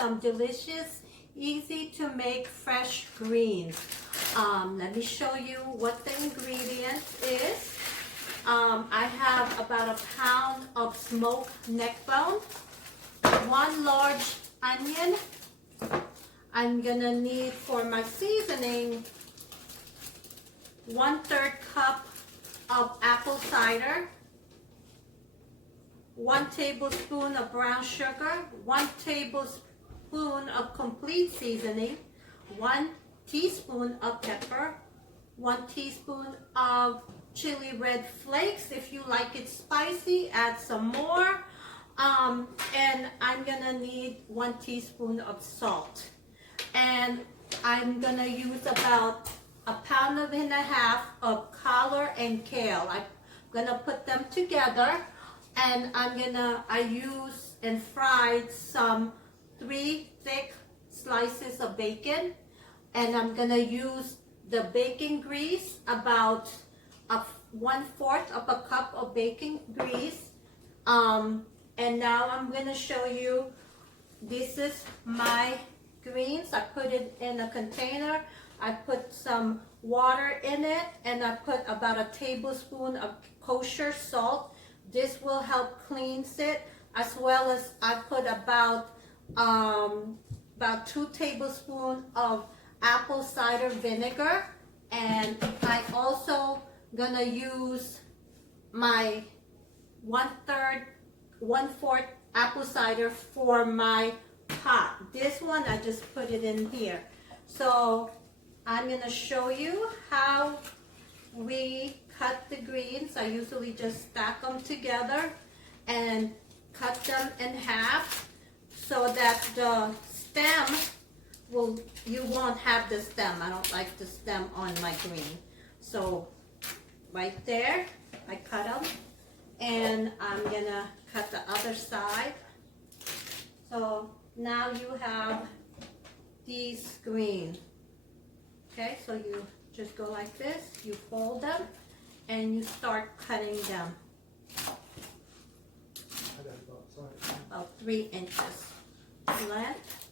some delicious, easy to make fresh greens. Let me show you what the ingredient is. I have about a pound of smoked neck bone, 1 large onion. I'm gonna need for my seasoning 1/3 cup of apple cider, 1 tablespoon of brown sugar, 1 tablespoon of complete seasoning, 1 teaspoon of pepper, 1 teaspoon of chili red flakes. If you like it spicy, add some more. And I'm gonna need 1 teaspoon of salt. And I'm gonna use about a pound and a half of collard and kale. I'm gonna put them together, and I use and fried some 3 thick slices of bacon, and I'm gonna use the bacon grease, about 1/4 of a cup of bacon grease. And now I'm gonna show you, this is my greens. I put it in a container. I put some water in it, and I put about a tablespoon of kosher salt. This will help cleanse it, as well as I put about 2 tablespoons of apple cider vinegar. And I also gonna use my 1/4 apple cider for my pot. This one, I just put it in here. So I'm gonna show you how we cut the greens. I usually just stack them together and cut them in half so that the stem you won't have the stem. I don't like the stem on my green. So right there, I cut them, and I'm gonna cut the other side. So now you have these greens. Okay, so you just go like this, you fold them, and you start cutting them. About 3 inches length.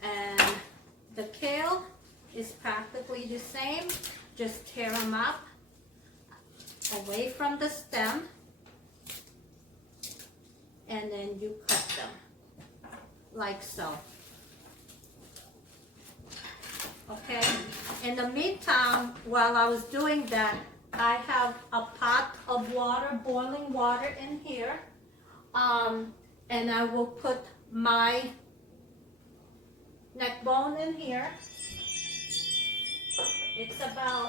And the kale is practically the same. Just tear them up away from the stem, and then you cut them like so. Okay, in the meantime, while I was doing that, I have a pot of water, boiling water in here, and I will put my neck bone in here. It's about,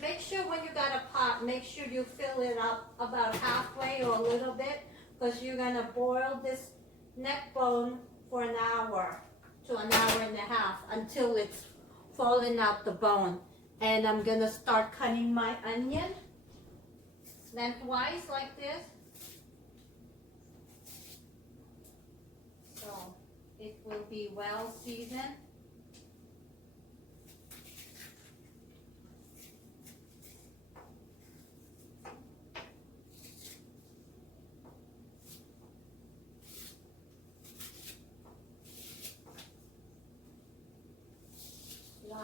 make sure when you got a pot, make sure you fill it up about halfway or a little bit, because you're gonna boil this neck bone for an hour to an hour and a half until it's falling out the bone. And I'm gonna start cutting my onion lengthwise like this. So it will be well seasoned.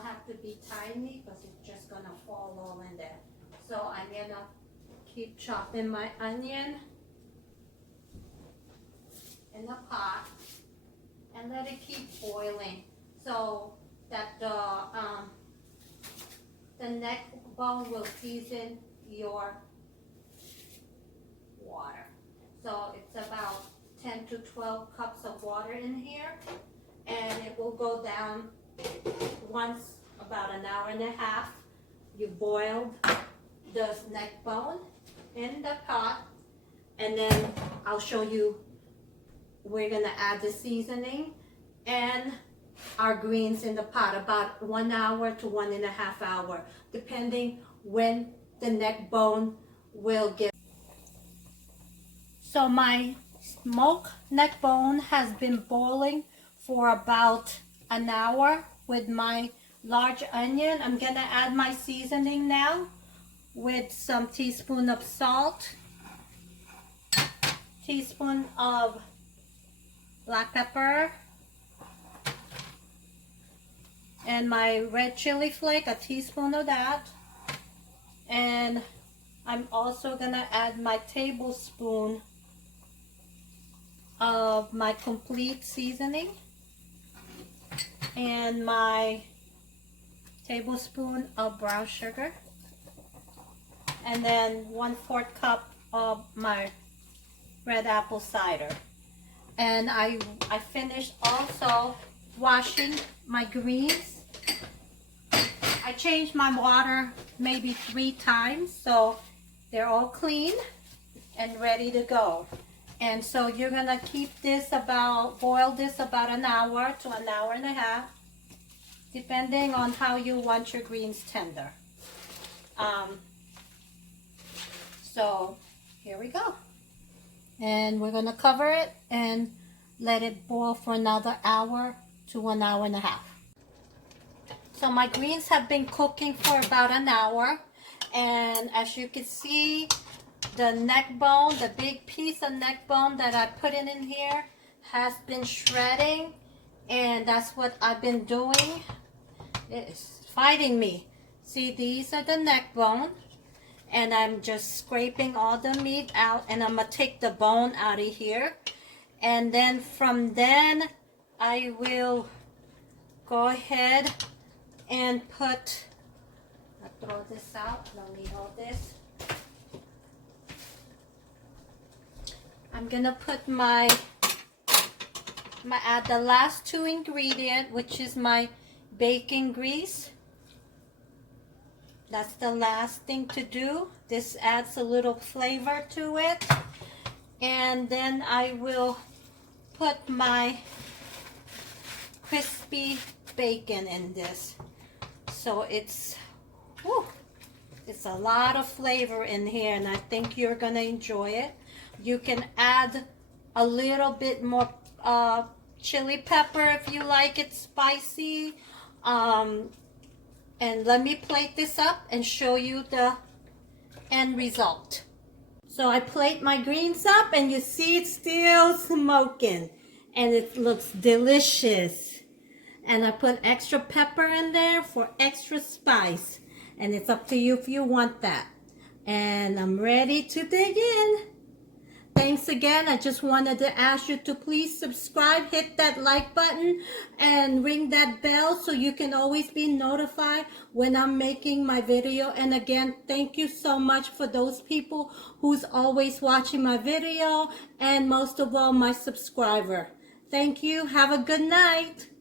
Have to be tiny because it's just gonna fall all in there. So I'm gonna keep chopping my onion in the pot and let it keep boiling so that the neck bone will season your water. So it's about 10 to 12 cups of water in here, and it will go down once about an hour and a half. You boiled the neck bone in the pot, and then I'll show you, we're gonna add the seasoning and our greens in the pot about 1 hour to 1.5 hours, depending when the neck bone will get. So my smoked neck bone has been boiling for about an hour with my large onion. I'm gonna add my seasoning now with some teaspoon of salt, teaspoon of black pepper, and my red chili flake, a teaspoon of that. And I'm also gonna add my tablespoon of my complete seasoning and my tablespoon of brown sugar, and then 1/4 cup of my red apple cider. And I finished also washing my greens. I changed my water maybe 3 times, so they're all clean and ready to go. And so you're gonna keep this boil this about an hour to an hour and a half, depending on how you want your greens tender. So here we go. And we're gonna cover it and let it boil for another hour to an hour and a half. So my greens have been cooking for about an hour, and as you can see, the neck bone, the big piece of neck bone that I put in here has been shredding, and that's what I've been doing. It's fighting me. See, these are the neck bone, and I'm just scraping all the meat out, and I'm gonna take the bone out of here. And then from then I will go ahead and I'll throw this out, don't need all this. I'm gonna put add the last 2 ingredients, which is my bacon grease. That's the last thing to do. This adds a little flavor to it. And then I will put my crispy bacon in this. So it's a lot of flavor in here, and I think you're gonna enjoy it. You can add a little bit more chili pepper if you like it spicy. And let me plate this up and show you the end result. So I plate my greens up, and you see it's still smoking, and it looks delicious. And I put extra pepper in there for extra spice, and it's up to you if you want that. And I'm ready to dig in. Thanks again. I just wanted to ask you to please subscribe, hit that like button, and ring that bell so you can always be notified when I'm making my video. And again, thank you so much for those people who's always watching my video, and most of all, my subscriber. Thank you. Have a good night.